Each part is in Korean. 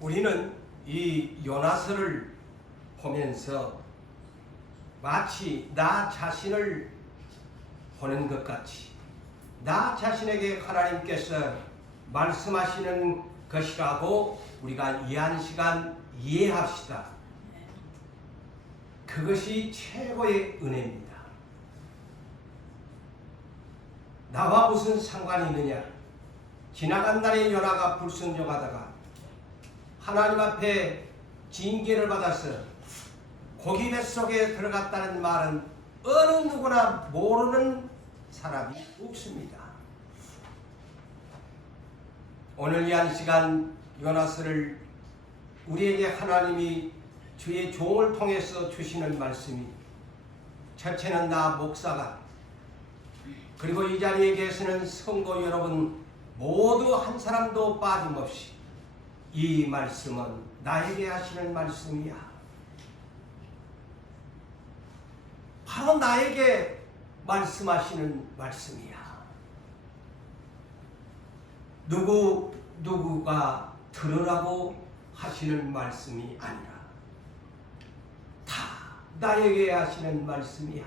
우리는 이 요나서를 보면서 마치 나 자신을 보는 것 같이 나 자신에게 하나님께서 말씀하시는 것이라고 우리가 이 한 시간 이해합시다. 그것이 최고의 은혜입니다. 나와 무슨 상관이 있느냐? 지나간 날의 요나가 불순종하다가 하나님 앞에 징계를 받아서 고기 뱃속에 들어갔다는 말은 어느 누구나 모르는 사람이 없습니다. 오늘 이 한 시간 요나서를 우리에게 하나님이 주의 종을 통해서 주시는 말씀이 첫째는 나 목사가 그리고 이 자리에 계시는 성도 여러분 모두 한 사람도 빠짐없이 이 말씀은 나에게 하시는 말씀이야. 바로 나에게 말씀하시는 말씀이야. 누구가 들으라고 하시는 말씀이 아니라 다 나에게 하시는 말씀이야.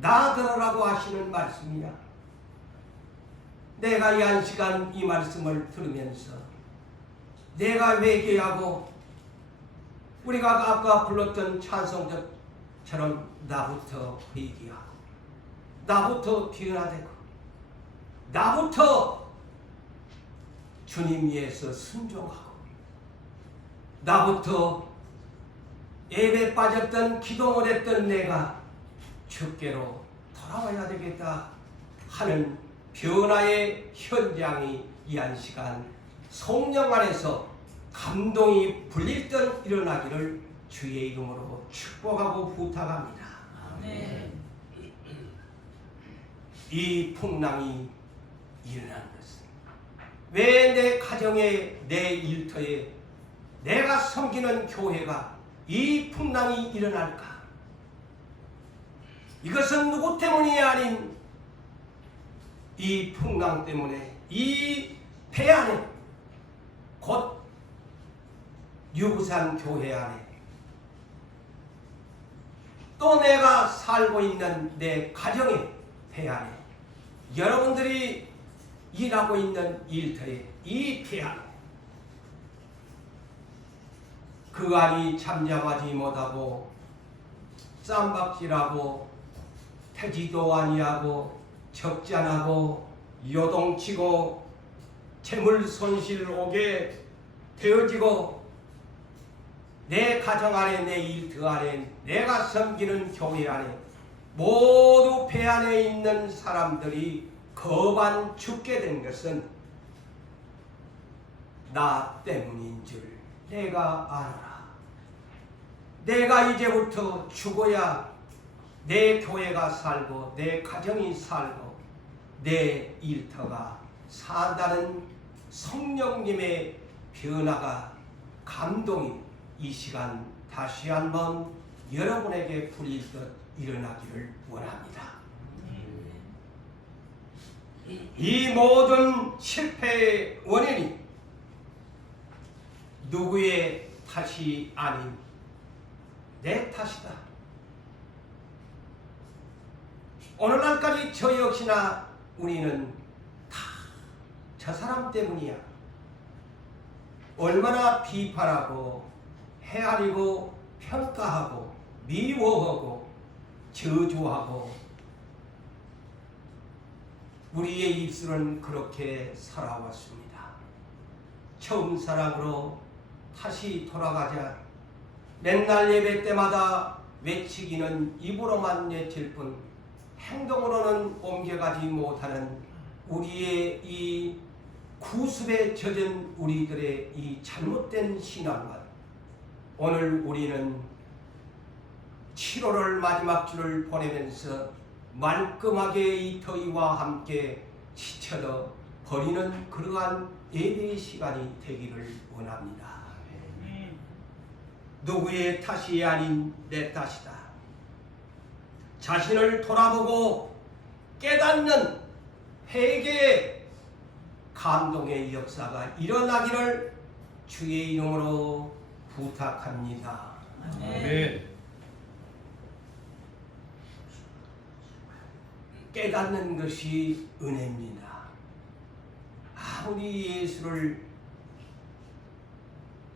나 들으라고 하시는 말씀이야. 내가 이 한 시간 이 말씀을 들으면서 내가 회개하고 우리가 아까 불렀던 찬송처럼 나부터 회개하고 나부터 변화되고 나부터 주님 위해서 순종하고 나부터 예배 빠졌던 기도 못했던 내가 주께로 돌아와야 되겠다 하는 변화의 현장이 이 한 시간 성령 안에서 감동이 불릴듯 일어나기를 주의 이름으로 축복하고 부탁합니다. 아멘. 이 풍랑이 일어난 것은 왜 내 가정에 내 일터에 내가 섬기는 교회가 이 풍랑이 일어날까? 이것은 누구 때문이 아닌 이 풍랑 때문에 이 배 안에 곧 유부산 교회 안에 또 내가 살고 있는 내 가정의 배 안에 여러분들이 일하고 있는 일터에 이 배 안에 그 안이 잠잠하지 못하고 쌈박질하고 태지도 아니하고 적잖하고 요동치고 재물 손실 오게 되어지고 내 가정 안에 내 일터 안에 내가 섬기는 교회 안에 모두 배 안에 있는 사람들이 거반 죽게 된 것은 나 때문인 줄 내가 알아라. 내가 이제부터 죽어야 내 교회가 살고 내 가정이 살고 내 일터가 산다는 성령님의 변화가 감동이 이 시간 다시 한번 여러분에게 불릴듯 일어나기를 원합니다. 이 모든 실패의 원인이 누구의 탓이 아닌 내 탓이다. 오늘날까지 저 역시나 우리는 다 저 사람 때문이야. 얼마나 비판하고 헤아리고 평가하고 미워하고 저주하고 우리의 입술은 그렇게 살아왔습니다. 처음 사랑으로 다시 돌아가자. 맨날 예배 때마다 외치기는 입으로만 외칠 뿐 행동으로는 옮겨가지 못하는 우리의 이 구습에 젖은 우리들의 이 잘못된 신앙관. 오늘 우리는 7월을 마지막 주를 보내면서 말끔하게 이 더위와 함께 지쳐져 버리는 그러한 예배의 시간이 되기를 원합니다. 누구의 탓이 아닌 내 탓이다. 자신을 돌아보고 깨닫는 회개의 감동의 역사가 일어나기를 주의 이름으로 부탁합니다. 아멘. 깨닫는 것이 은혜입니다. 아무리 예수를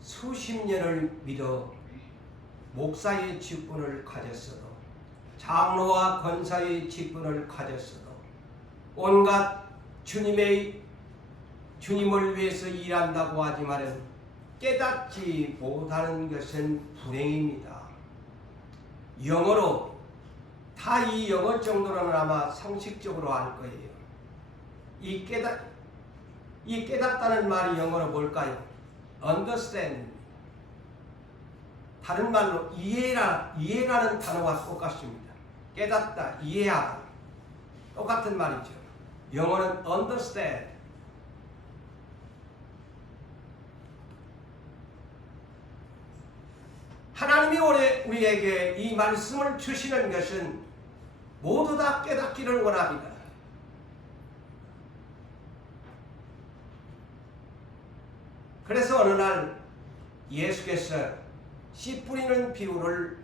수십 년을 믿어 목사의 직분을 가졌어도, 장로와 권사의 직분을 가졌어도, 온갖 주님을 위해서 일한다고 하지만은 깨닫지 못하는 것은 불행입니다. 영어로 다 이 영어 정도로는 아마 상식적으로 알 거예요. 이 깨닫다는 말이 영어로 뭘까요? understand. 다른 말로 이해라는 단어와 똑같습니다. 깨닫다, 이해하다. 똑같은 말이죠. 영어는 understand. 하나님이 우리에게 이 말씀을 주시는 것은 모두 다 깨닫기를 원합니다. 그래서 어느 날 예수께서 씨 뿌리는 비유를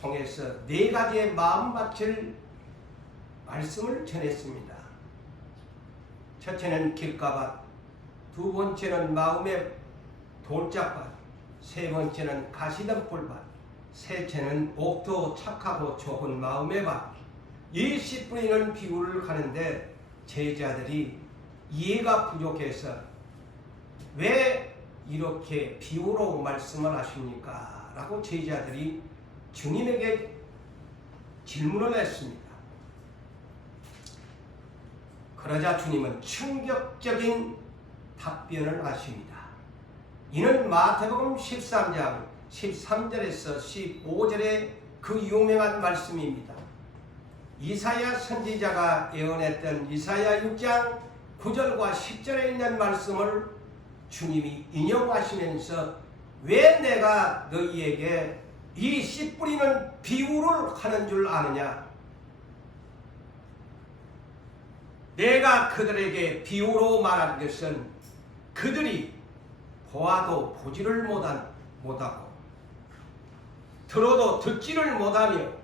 통해서 4가지의 마음밭을 말씀을 전했습니다. 첫째는 길가밭, 두 번째는 마음의 돌짝밭, 세 번째는 가시덤불밭, 셋째는 옥도 착하고 좁은 마음의 밭. 이 씨 뿌리는 비유를 하는데 제자들이 이해가 부족해서 왜 이렇게 비유로 말씀을 하십니까? 라고 제자들이 주님에게 질문을 했습니다. 그러자 주님은 충격적인 답변을 하십니다. 이는 마태복음 13장 13절에서 15절의 그 유명한 말씀입니다. 이사야 선지자가 예언했던 이사야 6장 9절과 10절에 있는 말씀을 주님이 인용하시면서 왜 내가 너희에게 이 씨 뿌리는 비유를 하는 줄 아느냐? 내가 그들에게 비유로 말한 것은 그들이 보아도 보지를 못하고 들어도 듣지를 못하며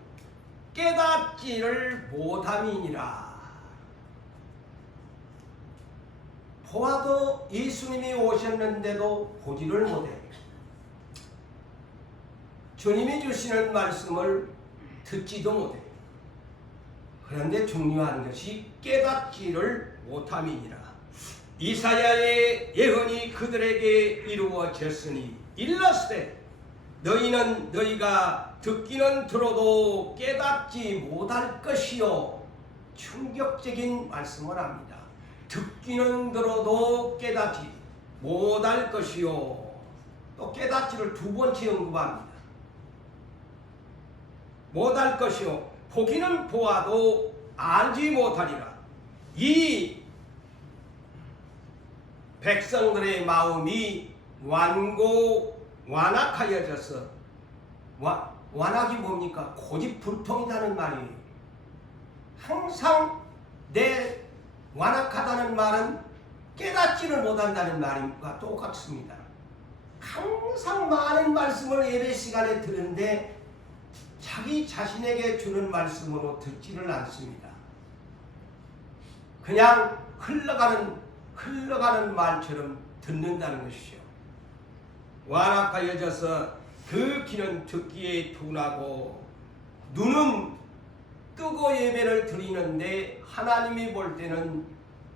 깨닫지를 못함이니라. 보아도 예수님이 오셨는데도 보지를 못해. 주님이 주시는 말씀을 듣지도 못해. 그런데 중요한 것이 깨닫지를 못함이니라. 이사야의 예언이 그들에게 이루어졌으니 일렀으되 너희는 너희가 듣기는 들어도 깨닫지 못할 것이요. 충격적인 말씀을 합니다. 듣기는 들어도 깨닫지 못할 것이요. 또 깨닫지를 두 번째 언급합니다. 못할 것이요. 보기는 보아도 알지 못하리라. 이 백성들의 마음이 완악하여져서, 완악이 뭡니까? 고집불통이라는 말이에요. 항상 내 완악하다는 말은 깨닫지를 못한다는 말과 똑같습니다. 항상 많은 말씀을 예배 시간에 듣는데 자기 자신에게 주는 말씀으로 듣지를 않습니다. 그냥 흘러가는 말처럼 듣는다는 것이죠. 완악하여져서 그 귀는 듣기에 둔하고 눈은 뜨고 예배를 드리는데 하나님이 볼 때는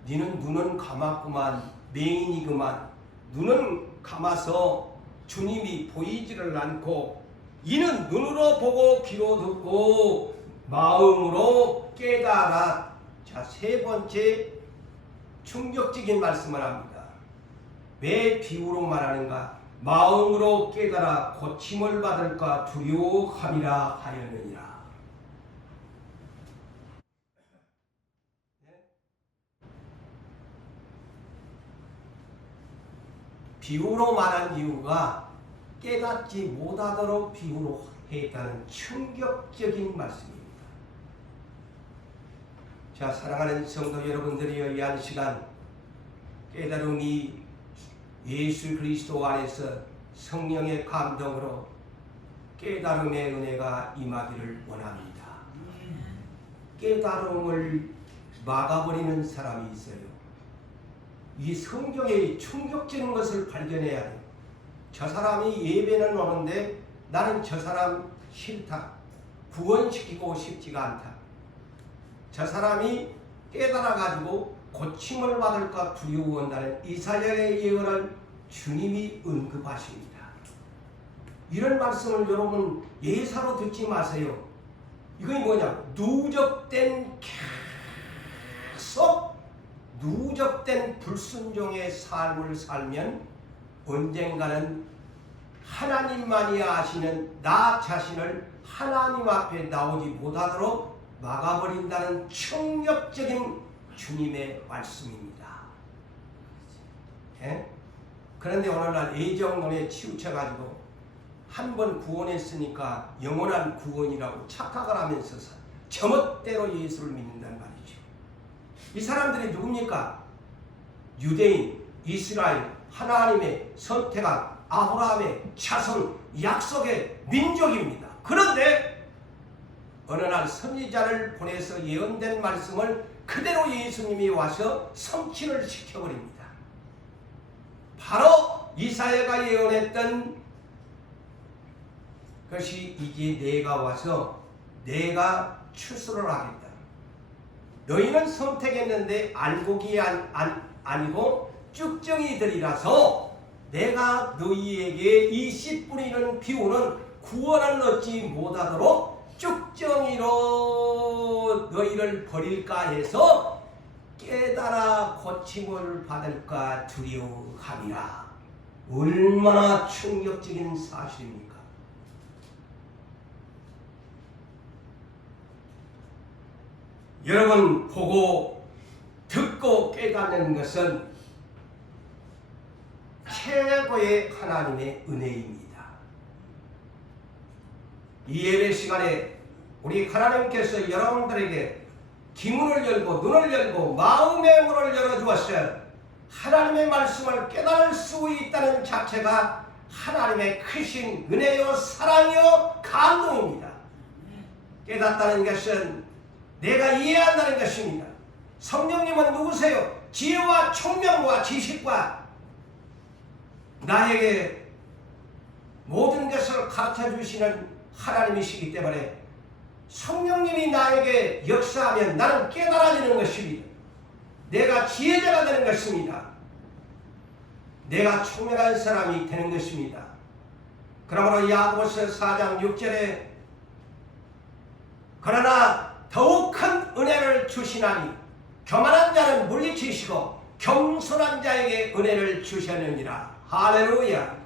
너는 눈은 감았구만, 맹인이구만. 눈은 감아서 주님이 보이지를 않고 이는 눈으로 보고 귀로 듣고 마음으로 깨달아. 자, 세 번째 충격적인 말씀을 합니다. 왜 비유로 말하는가? 마음으로 깨달아 고침을 받을까 두려워함이라 하였느니라. 비유로 말한 이유가 깨닫지 못하도록 비유로 했다는 충격적인 말씀입니다. 자, 사랑하는 성도 여러분들이여, 이 한 시간 깨달음이 예수 그리스도 안에서 성령의 감동으로 깨달음의 은혜가 임하기를 원합니다. 깨달음을 막아버리는 사람이 있어요. 이 성경의 충격적인 것을 발견해야 돼요. 저 사람이 예배는 오는데 나는 저 사람 싫다. 구원시키고 싶지가 않다. 저 사람이 깨달아가지고 고침을 받을까 두려워한다는 이사야의 예언을 주님이 언급하십니다. 이런 말씀을 여러분 예사로 듣지 마세요. 이건 뭐냐? 계속 누적된 불순종의 삶을 살면 언젠가는 하나님만이 아시는 나 자신을 하나님 앞에 나오지 못하도록 막아버린다는 충격적인 주님의 말씀입니다. 예? 그런데 오늘날 애정론에 치우쳐가지고 한 번 구원했으니까 영원한 구원이라고 착각을 하면서 제멋대로 예수를 믿는단 말이죠. 이 사람들이 누굽니까? 유대인, 이스라엘, 하나님의 선택한 아브라함의 자손, 약속의 민족입니다. 그런데 어느 날 선지자를 보내서 예언된 말씀을 그대로 예수님이 와서 성취를 시켜버립니다. 바로 이사야가 예언했던 것이 이제 내가 와서 내가 추수를 하겠다. 너희는 선택했는데 알곡이 아니고 쭉정이들이라서 내가 너희에게 이 씨 뿌리는 비오는 구원을 얻지 못하도록 쭉정이로 너희를 버릴까 해서 깨달아 고침을 받을까 두려워함이라. 얼마나 충격적인 사실입니까? 여러분 보고 듣고 깨닫는 것은 최고의 하나님의 은혜입니다. 이 예배 시간에 우리 하나님께서 여러분들에게 기문을 열고 눈을 열고 마음의 문을 열어주었어요. 하나님의 말씀을 깨달을 수 있다는 자체가 하나님의 크신 은혜요 사랑이요 감동입니다. 깨닫다는 것은 내가 이해한다는 것입니다. 성령님은 누구세요? 지혜와 총명과 지식과 나에게 모든 것을 가르쳐 주시는 하나님이시기 때문에 성령님이 나에게 역사하면 나는 깨달아지는 것입니다. 내가 지혜자가 되는 것입니다. 내가 총명한 사람이 되는 것입니다. 그러므로 야고보서 4장 6절에 그러나 더욱 큰 은혜를 주시나니 교만한 자는 물리치시고 겸손한 자에게 은혜를 주셨느니라. 할렐루야.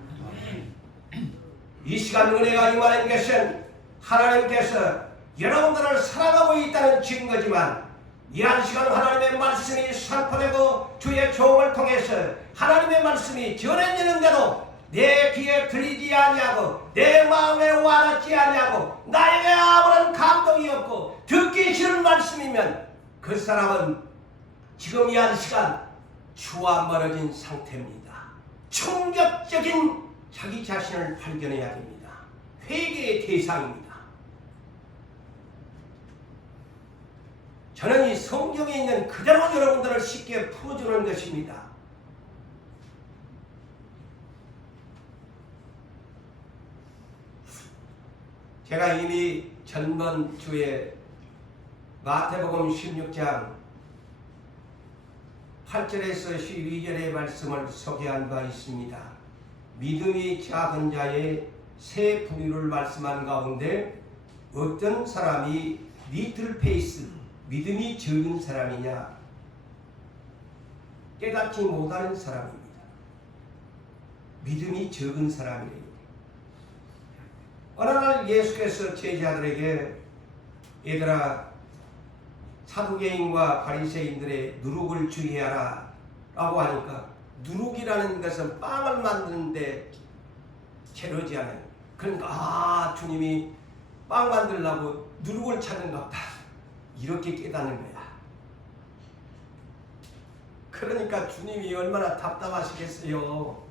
이 시간 은혜가 임하는 것은 하나님께서 여러분들을 사랑하고 있다는 증거지만 이 한 시간 하나님의 말씀이 선포되고 주의 종을 통해서 하나님의 말씀이 전해지는데도 내 귀에 들리지 아니하고 내 마음에 와닿지 아니하고 나에게 아무런 감동이 없고 듣기 싫은 말씀이면 그 사람은 지금 이 한 시간 주와 멀어진 상태입니다. 충격적인 자기 자신을 발견해야 됩니다. 회개의 대상입니다. 저는 이 성경에 있는 그대로 여러분들을 쉽게 풀어주는 것입니다. 제가 이미 전번 주에 마태복음 16장 8절에서 12절의 말씀을 소개한 바 있습니다. 믿음이 작은 자의 세 부류를 말씀한 가운데 어떤 사람이 리틀 페이스, 믿음이 적은 사람이냐? 깨닫지 못하는 사람입니다. 믿음이 적은 사람이래요. 어느 날 예수께서 제자들에게 얘들아 사두개인과 바리새인들의 누룩을 주의하라 라고 하니까 누룩이라는 것은 빵을 만드는데 재료지 않아요. 그러니까 주님이 빵 만들려고 누룩을 찾는가 보다 이렇게 깨닫는 거야. 그러니까 주님이 얼마나 답답하시겠어요.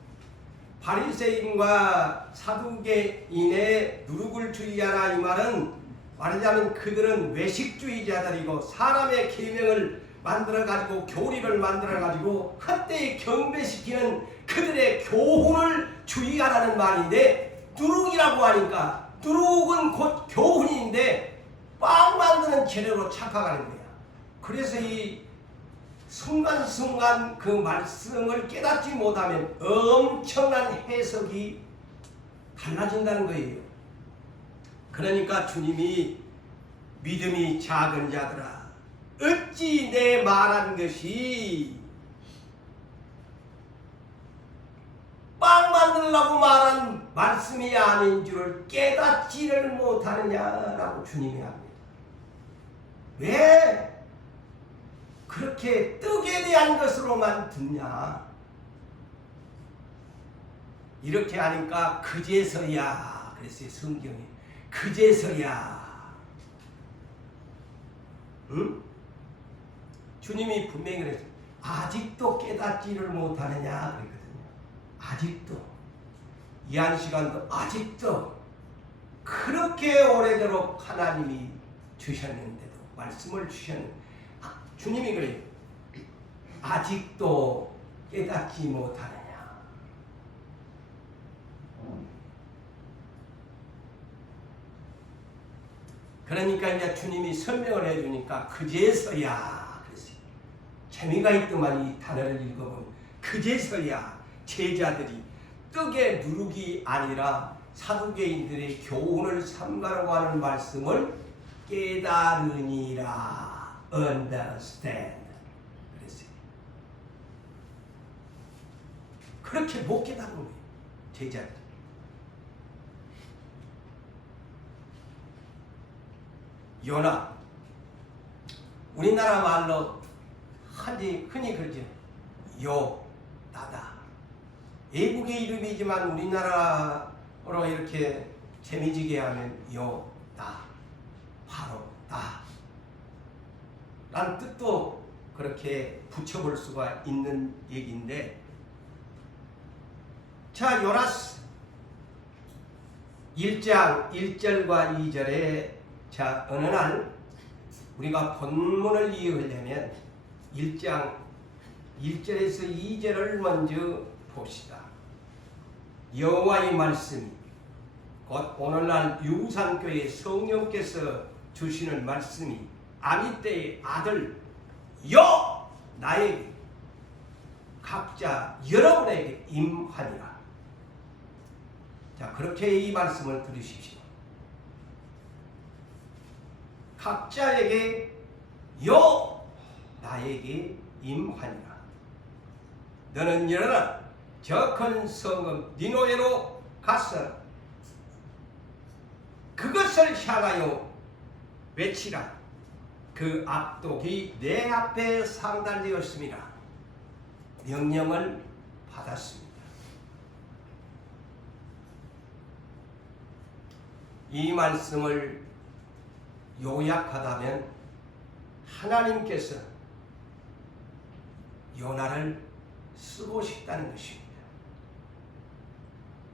바리새인과 사두개인의 누룩을 주의하라 이 말은 말하자면 그들은 외식주의자들이고 사람의 계명을 만들어가지고 교리를 만들어가지고 헛되이 경배시키는 그들의 교훈을 주의하라는 말인데, 누룩이라고 하니까 누룩은 곧 교훈인데 빵 만드는 재료로 착각하는 거야. 그래서 이 순간순간 그 말씀을 깨닫지 못하면 엄청난 해석이 달라진다는 거예요. 그러니까 주님이 믿음이 작은 자들아 어찌 내 말한 것이 빵 만들려고 말한 말씀이 아닌 줄을 깨닫지를 못하느냐라고 주님이 합니다. 왜 그렇게 떡에 대한 것으로만 듣냐? 이렇게 하니까 그제서야, 그랬어요 성경에. 그제서야, 응? 주님이 분명히 그랬어요. 아직도 깨닫지를 못하느냐 그랬거든요. 아직도, 이 한 시간도 아직도 그렇게 오래도록 하나님이 주셨는데도, 말씀을 주셨는데 주님이 그래요. 아직도 깨닫지 못하느냐. 그러니까 이제 주님이 설명을 해주니까 그제서야, 그랬어요. 재미가 있더만 이 단어를 읽어보면. 그제서야 제자들이 떡의 누룩이 아니라 사두개인들의 교훈을 삼가라고 하는 말씀을 깨달으니라. understand. 그랬어요. 그렇게 못 깨달은 거예요, 제자들. 요나, 우리나라 말로 흔히 그러죠. 요나다. 외국의 이름이지만 우리나라로 이렇게 재미지게 하면 요나, 바로 나 라는 뜻도 그렇게 붙여볼 수가 있는 얘기인데, 자, 요나스 1장 1절과 2절에 자, 어느 날 우리가 본문을 이해하려면 1장 1절에서 2절을 먼저 봅시다. 여호와의 말씀이 곧 오늘날 유산교회 성령께서 주시는 말씀이 아미떼의 아들 여 나에게 각자 여러분에게 임하니라. 자, 그렇게 이 말씀을 들으십시오. 각자에게 여 나에게 임하니라. 너는 일어나 저 큰 성읍 니느웨로 가서 그것을 향하여 외치라. 그 압독이 내 앞에 상달되었습니다. 명령을 받았습니다. 이 말씀을 요약하다면 하나님께서 요나를 쓰고 싶다는 것입니다.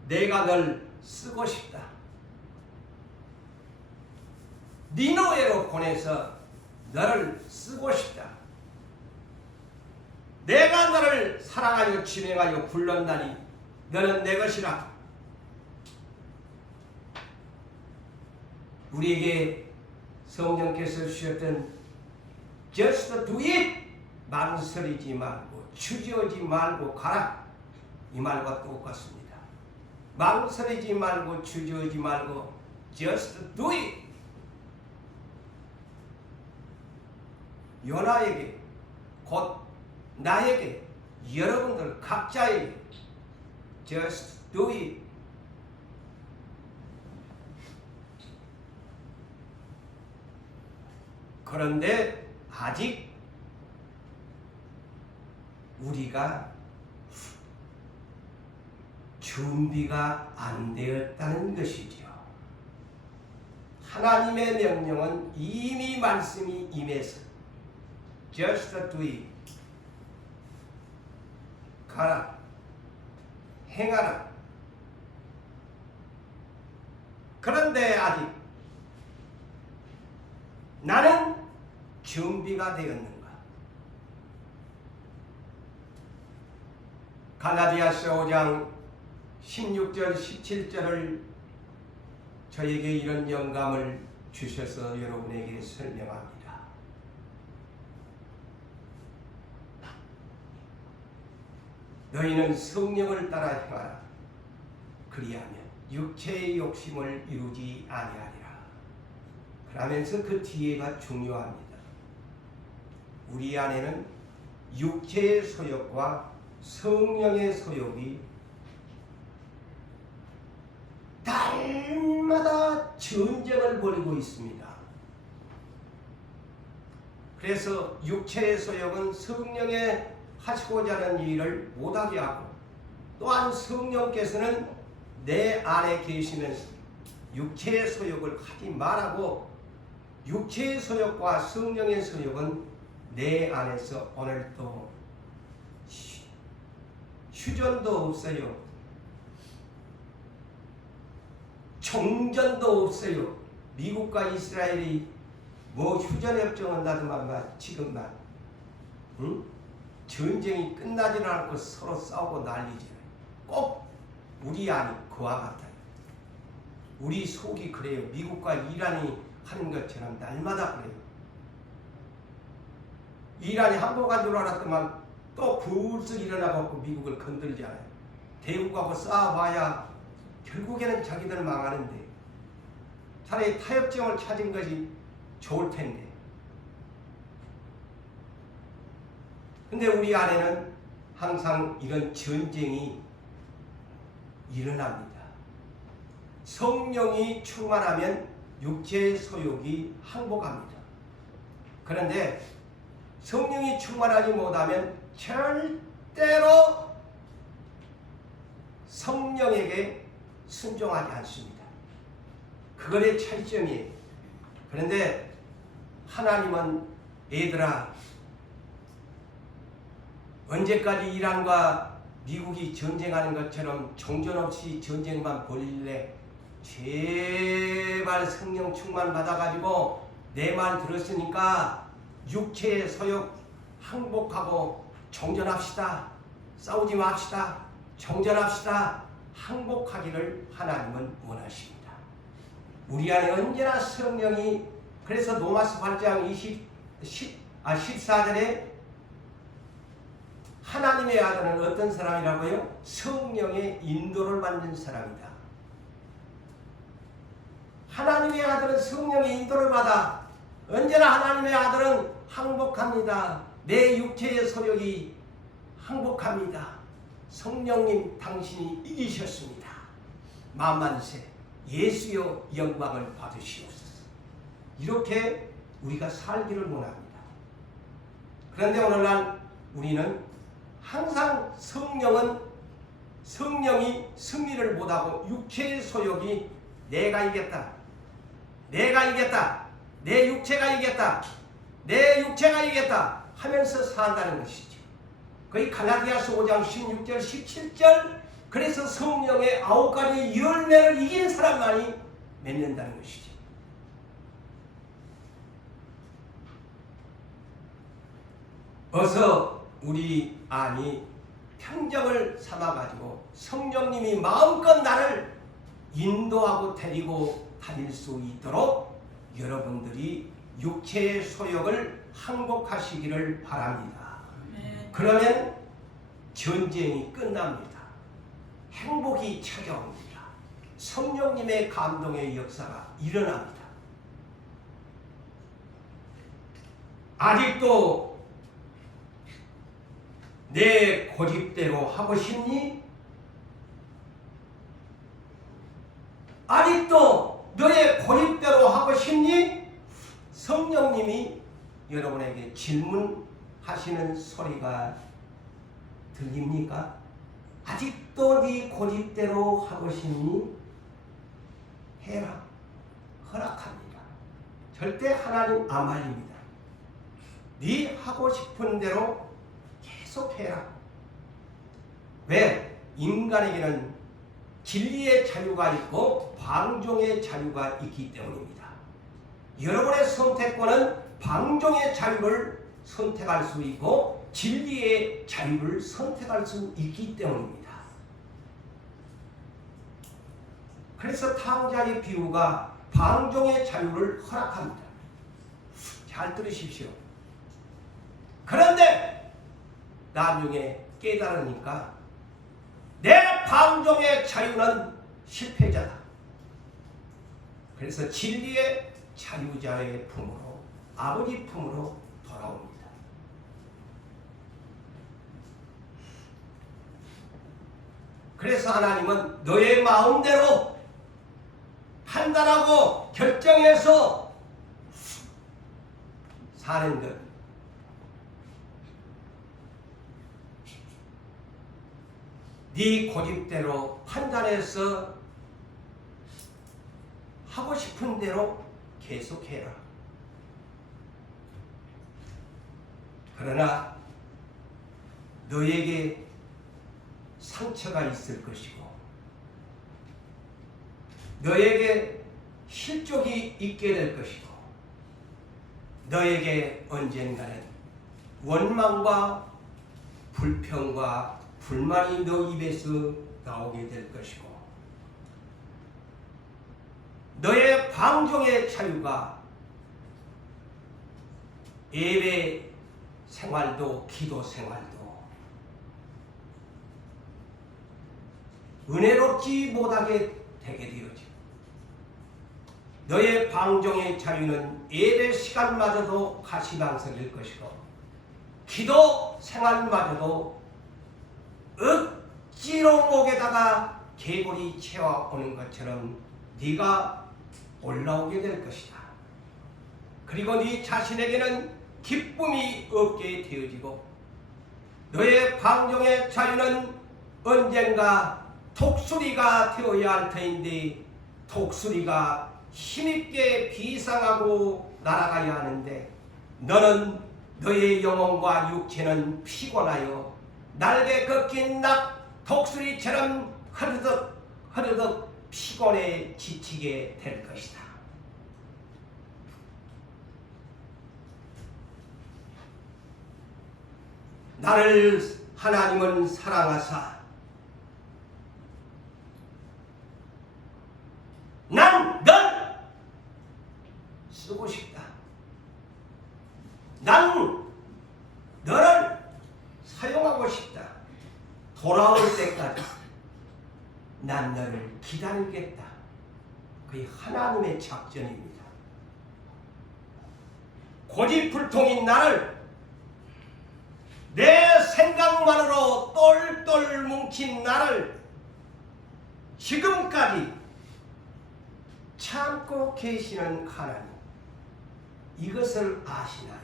내가 널 쓰고 싶다. 니느웨로 보내서 너를 쓰고 싶다. 내가 너를 사랑하여 지명하여 불렀나니 너는 내 것이라. 우리에게 성령께서 주셨던 Just do it! 망설이지 말고 주저하지 말고 가라. 이 말과 똑같습니다. 망설이지 말고 주저하지 말고 Just do it! 요나에게, 곧 나에게, 여러분들 각자에게 Just do it. 그런데 아직 우리가 준비가 안 되었다는 것이죠. 하나님의 명령은 이미 말씀이 임해서 Just do it. 가라. 행하라. 그런데 아직 나는 준비가 되었는가? 갈라디아서 5장 16절 17절을 저에게 이런 영감을 주셔서 여러분에게 설명합니다. 너희는 성령을 따라 행하라. 그리하면 육체의 욕심을 이루지 아니하리라. 그러면서 그 뒤에가 중요합니다. 우리 안에는 육체의 소욕과 성령의 소욕이 날마다 전쟁을 벌이고 있습니다. 그래서 육체의 소욕은 성령의 하시고자 하는 일을 못하게 하고, 또한 성령께서는 내 안에 계시면서 육체의 소욕을 하지 말라고, 육체의 소욕과 성령의 소욕은 내 안에서 오늘도 휴전도 없어요. 종전도 없어요. 미국과 이스라엘이 뭐 휴전협정 한다더만 지금만 전쟁이 끝나지는 않고 서로 싸우고 난리죠. 꼭 우리 안이 그와 같아요. 우리 속이 그래요. 미국과 이란이 하는 것처럼 날마다 그래요. 이란이 항복한 줄 알았더만 또 불쑥 일어나갖고 미국을 건들잖아요. 대국하고 싸워봐야 결국에는 자기들 망하는데, 차라리 타협점을 찾은 것이 좋을 텐데. 근데 우리 안에는 항상 이런 전쟁이 일어납니다. 성령이 충만하면 육체의 소욕이 항복합니다. 그런데 성령이 충만하지 못하면 절대로 성령에게 순종하지 않습니다. 그것의 차이점이에요. 그런데 하나님은 얘들아, 언제까지 이란과 미국이 전쟁하는 것처럼 종전 없이 전쟁만 벌일래? 제발 성령 충만 받아가지고 내 말 들었으니까 육체의 소욕 항복하고 종전합시다. 싸우지 맙시다. 종전합시다. 항복하기를 하나님은 원하십니다. 우리 안에 언제나 성령이, 그래서 로마서 8장 14절에 하나님의 아들은 어떤 사람이라고요? 성령의 인도를 받는 사람이다. 하나님의 아들은 성령의 인도를 받아. 언제나 하나님의 아들은 항복합니다. 내 육체의 소욕이 항복합니다. 성령님 당신이 이기셨습니다. 만만세 예수여 영광을 받으시옵소서. 이렇게 우리가 살기를 원합니다. 그런데 오늘날 우리는 항상 성령이 승리를 못하고 육체의 소욕이 내가 이겼다. 내가 이겼다. 내 육체가 이겼다. 내 육체가 이겼다 하면서 산다는 것이죠. 거의 갈라디아서 5장 16절 17절, 그래서 성령의 9가지 열매를 이긴 사람만이 맺는다는 것이죠. 어서 우리 안이 평정을 삼아가지고 성령님이 마음껏 나를 인도하고 데리고 다닐 수 있도록 여러분들이 육체의 소욕을 항복하시기를 바랍니다. 그러면 전쟁이 끝납니다. 행복이 찾아옵니다. 성령님의 감동의 역사가 일어납니다. 아직도 내 고집대로 하고 싶니? 아직도 너의 고집대로 하고 싶니? 성령님이 여러분에게 질문하시는 소리가 들립니까? 아직도 네 고집대로 하고 싶니? 해라. 허락합니다. 절대 하나님 안 말립니다. 네 하고 싶은 대로 계속 해라. 왜? 인간에게는 진리의 자유가 있고 방종의 자유가 있기 때문입니다. 여러분의 선택권은 방종의 자유를 선택할 수 있고 진리의 자유를 선택할 수 있기 때문입니다. 그래서 탕자의 비유가 방종의 자유를 허락합니다. 잘 들으십시오. 그런데 나중에 깨달으니까 내 방종의 자유는 실패자다. 그래서 진리의 자유자의 품으로, 아버지 품으로 돌아옵니다. 그래서 하나님은 너의 마음대로 판단하고 결정해서 사는 것, 네 고집대로 판단해서 하고 싶은 대로 계속해라. 그러나 너에게 상처가 있을 것이고 너에게 실족이 있게 될 것이고 너에게 언젠가는 원망과 불평과 불만이 너 입에서 나오게 될 것이고 너의 방종의 자유가 예배 생활도 기도 생활도 은혜롭지 못하게 되게 되어지고 너의 방종의 자유는 예배 시간마저도 가시방석일 것이고 기도 생활마저도 억지로 목에다가 개구리 채워오는 것처럼 네가 올라오게 될 것이다. 그리고 네 자신에게는 기쁨이 없게 되어지고 너의 방종의 자유는 언젠가 독수리가 되어야 할 터인데 독수리가 힘있게 비상하고 날아가야 하는데 너는 너의 영혼과 육체는 피곤하여 날개 꺾인 독수리처럼 흐르듯 피곤에 지치게 될 것이다. 나를 하나님은 사랑하사 난 널 쓰고 싶다. 난 너를 사용하고 싶다. 돌아올 때까지 난 너를 기다리겠다. 그게 하나님의 작전입니다. 고집불통인 나를 내 생각만으로 똘똘 뭉친 나를 지금까지 참고 계시는 하나님, 이것을 아시나요?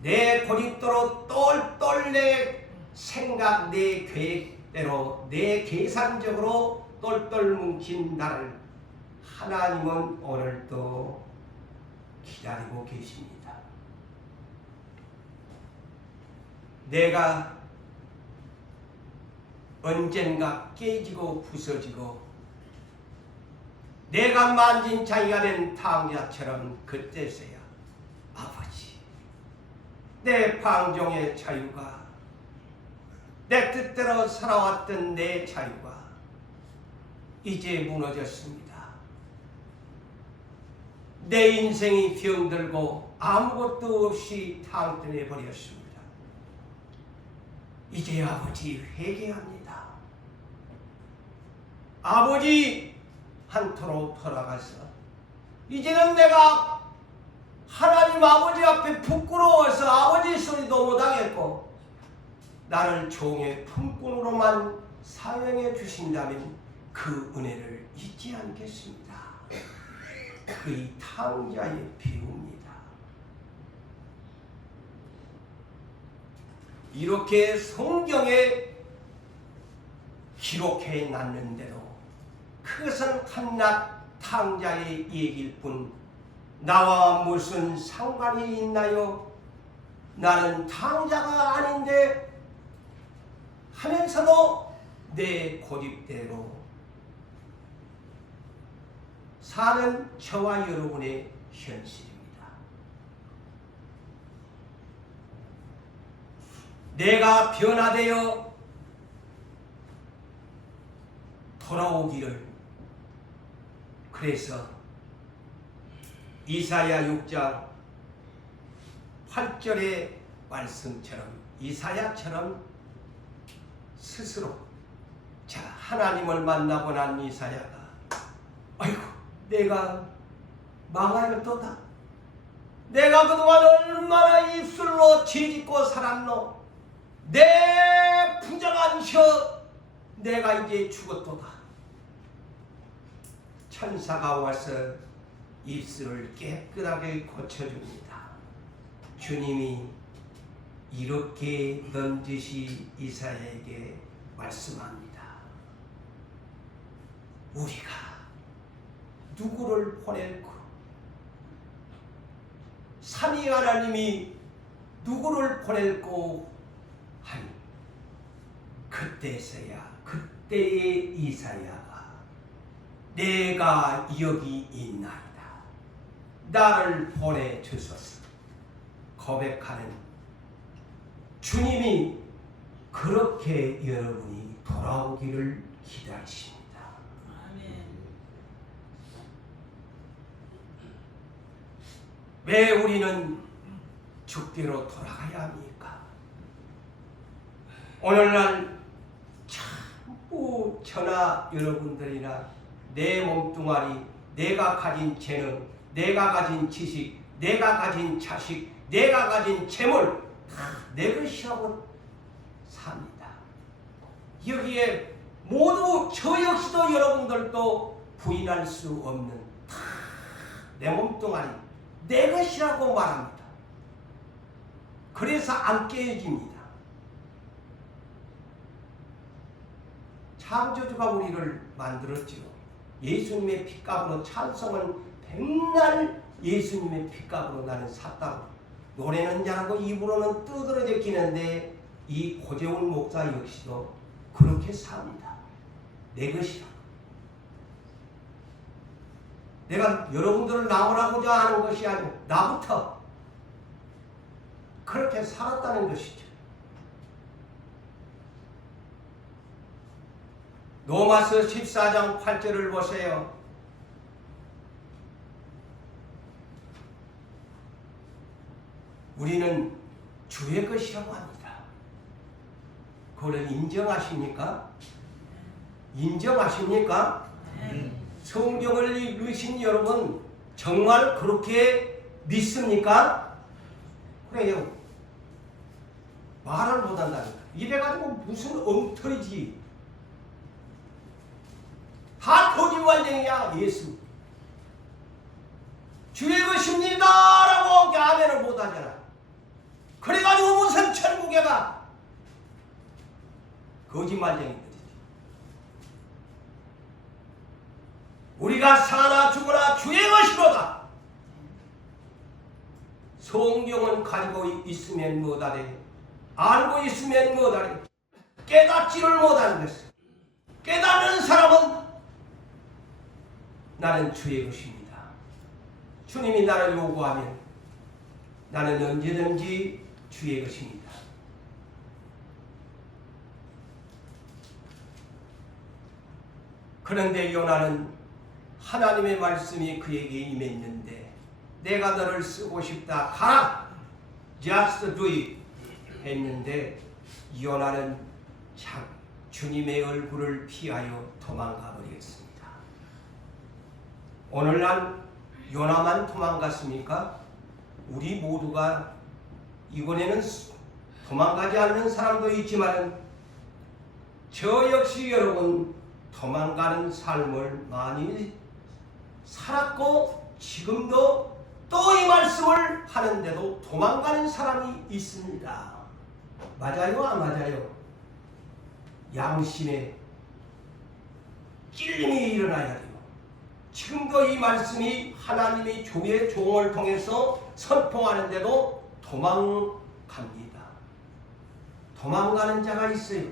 내 고집대로 똘똘 내 생각, 내 계획대로 내 계산적으로 똘똘 뭉친 나를 하나님은 오늘도 기다리고 계십니다. 내가 언젠가 깨지고 부서지고 내가 만진창이가 된 탕자처럼 그때서야 아버지, 내 방종의 자유가, 내 뜻대로 살아왔던 내 자유가 이제 무너졌습니다. 내 인생이 병들고 아무것도 없이 탕뜨내 버렸습니다. 이제 아버지 회개합니다. 아버지 한토로 돌아가서 이제는 내가 하나님 아버지 앞에 부끄러워서 아버지 소리도 못하겠고 나를 종의 품꾼으로만 사용해 주신다면 그 은혜를 잊지 않겠습니다. 그의 탕자의 비유입니다. 이렇게 성경에 기록해 놨는 대로 그것은 한낱 탕자의 얘기일 뿐 나와 무슨 상관이 있나요? 나는 탕자가 아닌데 하면서도 내 고집대로 사는 저와 여러분의 현실입니다. 내가 변화되어 돌아오기를, 그래서 이사야 6장 8절의 말씀처럼 이사야처럼 스스로 하나님을 만나고 난 이사야가 아이고 내가 망하였도다. 내가 그동안 얼마나 입술로 죄짓고 살았노. 내 부정한 혀 내가 이제 죽었도다. 천사가 와서 입술을 깨끗하게 고쳐줍니다. 주님이 이렇게 넌지시 이사야에게 말씀합니다. 우리가 누구를 보낼고, 삼위 하나님이 누구를 보낼고 하니 그때서야 그때의 이사야가 내가 여기 있나이다, 나를 보내주소서 고백하는 주님이 그렇게 여러분이 돌아오기를 기다리십니다. 아멘. 왜 우리는 죽기로 돌아가야 합니까? 오늘날 전부 저나 여러분들이나 내 몸뚱아리, 내가 가진 재능, 내가 가진 지식, 내가 가진 자식, 내가 가진 재물 다 내 것이라고 삽니다. 여기에 모두 저 역시도 여러분들도 부인할 수 없는 다 내 몸뚱아리, 내 것이라고 말합니다. 그래서 안 깨어집니다. 창조주가 우리를 만들었지요. 예수님의 핏값으로 찬송은 백날 예수님의 핏값으로 나는 샀다고. 노래는 잘하고 입으로는 뜨드러져 끼는데 이 고재훈 목사 역시도 그렇게 삽니다. 내 것이라고. 내가 여러분들을 나오라고자 하는 것이 아니고 나부터 그렇게 살았다는 것이죠. 로마서 14장 8절을 보세요. 우리는 주의 것이라고 합니다. 그걸 인정하십니까? 인정하십니까? 성경을 읽으신 여러분 정말 그렇게 믿습니까? 그래요. 말을 못한다니까. 이래가지고 무슨 엉터리지. 다 거짓말쟁이야. 예수 주의 것입니다 라고 아멘을 못하잖아. 그래가지고 무슨 천국에 가. 거짓말쟁이들이지. 우리가 사나 죽으나 주의 것이로다. 성경은 가지고 있으면 뭐하래, 알고 있으면 뭐하래, 깨닫지를 못하는 것을. 깨닫는 사람은 나는 주의 것입니다. 주님이 나를 요구하면 나는 언제든지 주의 것입니다. 그런데 요나는 하나님의 말씀이 그에게 임했는데 내가 너를 쓰고 싶다, 가라, just do it 했는데 요나는 주님의 얼굴을 피하여 도망가 버렸습니다. 오늘날 요나만 도망갔습니까? 우리 모두가 이번에는 도망가지 않는 사람도 있지만 저 역시 여러분 도망가는 삶을 많이 살았고 지금도 또 이 말씀을 하는데도 도망가는 사람이 있습니다. 맞아요? 안 맞아요? 양심에 찔림이 일어나야 돼요. 지금도 이 말씀이 하나님이 주의 종을 통해서 선포하는데도 도망갑니다. 도망가는 자가 있어요.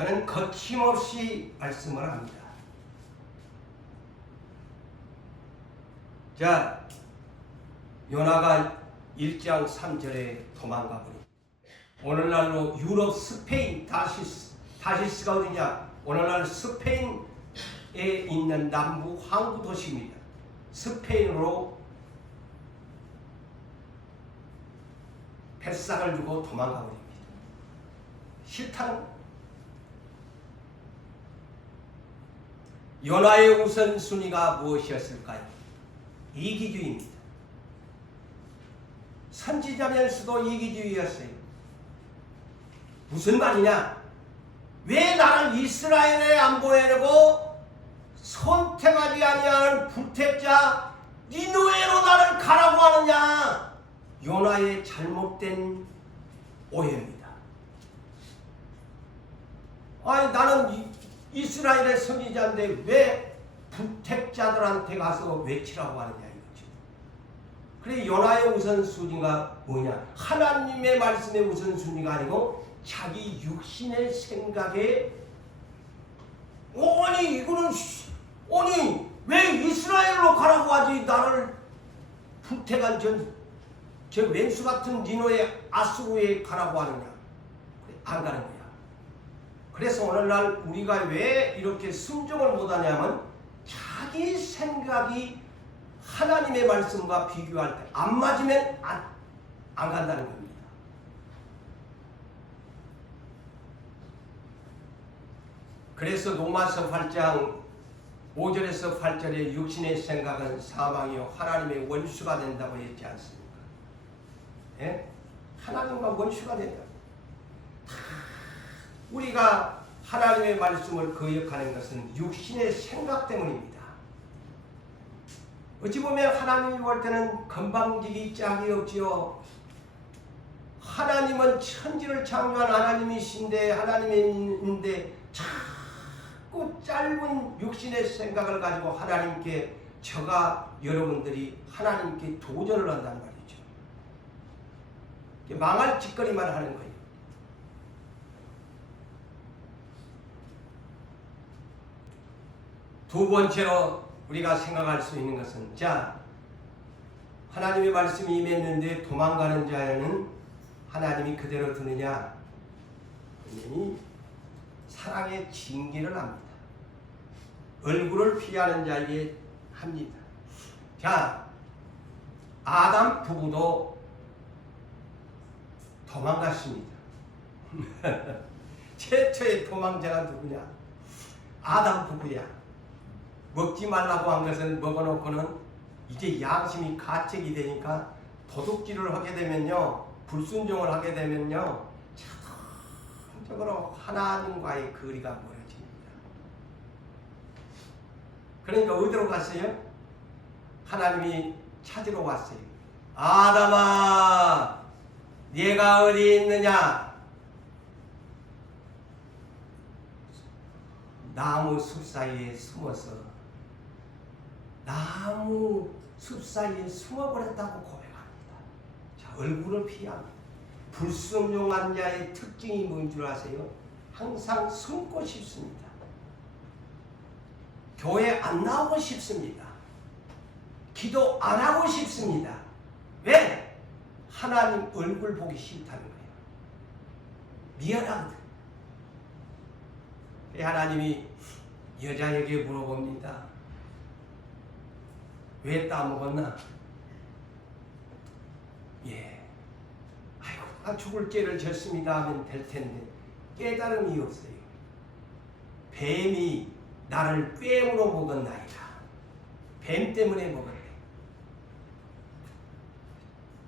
저는 거침없이 말씀을 합니다. 자, 요나가 1장 3절에 도망가 버립니다. 오늘날로 유럽 스페인 다시스가 어디냐? 오늘날 스페인에 있는 남부 항구 도시입니다. 스페인으로 뱃삭을 주고 도망가 버립니다. 싫다는 요나의 우선순위가 무엇이었을까요? 이기주의입니다. 선지자면서도 이기주의였어요. 무슨 말이냐? 왜 나를 이스라엘에 안 보내려고 선택하지 아니하는 불택자 니느웨로 나를 가라고 하느냐? 요나의 잘못된 오해입니다. 아니 나는 이스라엘의 선지자인데 왜 불택자들한테 가서 외치라고 하느냐 이거죠. 그래 요나의 우선순위가 뭐냐? 하나님의 말씀의 우선순위가 아니고 자기 육신의 생각에 아니 이거는 아니 왜 이스라엘로 가라고 하지 나를 불택한 저 왼수 같은 니노의 아수르에 가라고 하느냐? 안 가는 거야. 그래서 오늘날 우리가 왜 이렇게 순종을 못하냐면 자기 생각이 하나님의 말씀과 비교할 때 안 맞으면 안 간다는 겁니다. 그래서 로마서 8장 5절에서 8절에 육신의 생각은 사망이요 하나님의 원수가 된다고 했지 않습니까? 예? 하나님과 원수가 된다. 우리가 하나님의 말씀을 거역하는 것은 육신의 생각 때문입니다. 어찌 보면 하나님이 볼 때는 건방지기 짝이 없지요. 하나님은 천지를 창조한 하나님이신데 하나님인데 자꾸 짧은 육신의 생각을 가지고 하나님께 저가 여러분들이 하나님께 도전을 한단 말이죠. 망할 짓거리만 하는 거예요. 두 번째로 우리가 생각할 수 있는 것은 자 하나님의 말씀이 임했는데 도망가는 자에는 하나님이 그대로 두느냐? 하나님이 사랑의 징계를 합니다. 얼굴을 피하는 자에게 합니다. 자 아담 부부도 도망갔습니다. 최초의 도망자가 누구냐? 아담 부부야. 먹지 말라고 한 것은 먹어놓고는 이제 양심이 가책이 되니까 도둑질을 하게 되면요, 불순종을 하게 되면요, 자동적으로 하나님과의 거리가 멀어집니다. 그러니까 어디로 갔어요? 하나님이 찾으러 왔어요. 아담아, 네가 어디 있느냐? 나무 숲 사이에 숨어서 나무 숲 사이에 숨어버렸다고 고백합니다. 자, 얼굴을 피합니다. 불순종한 자의 특징이 뭔 줄 아세요? 항상 숨고 싶습니다. 교회 안 나오고 싶습니다. 기도 안 하고 싶습니다. 왜? 하나님 얼굴 보기 싫다는 거예요. 미안하거든. 하나님이 여자에게 물어봅니다. 왜 따먹었나? 예. 아이고, 나 죽을 죄를 졌습니다 하면 될 텐데 깨달음이 없어요. 뱀이 나를 꿰물어 먹었나이다. 뱀 때문에 먹었네.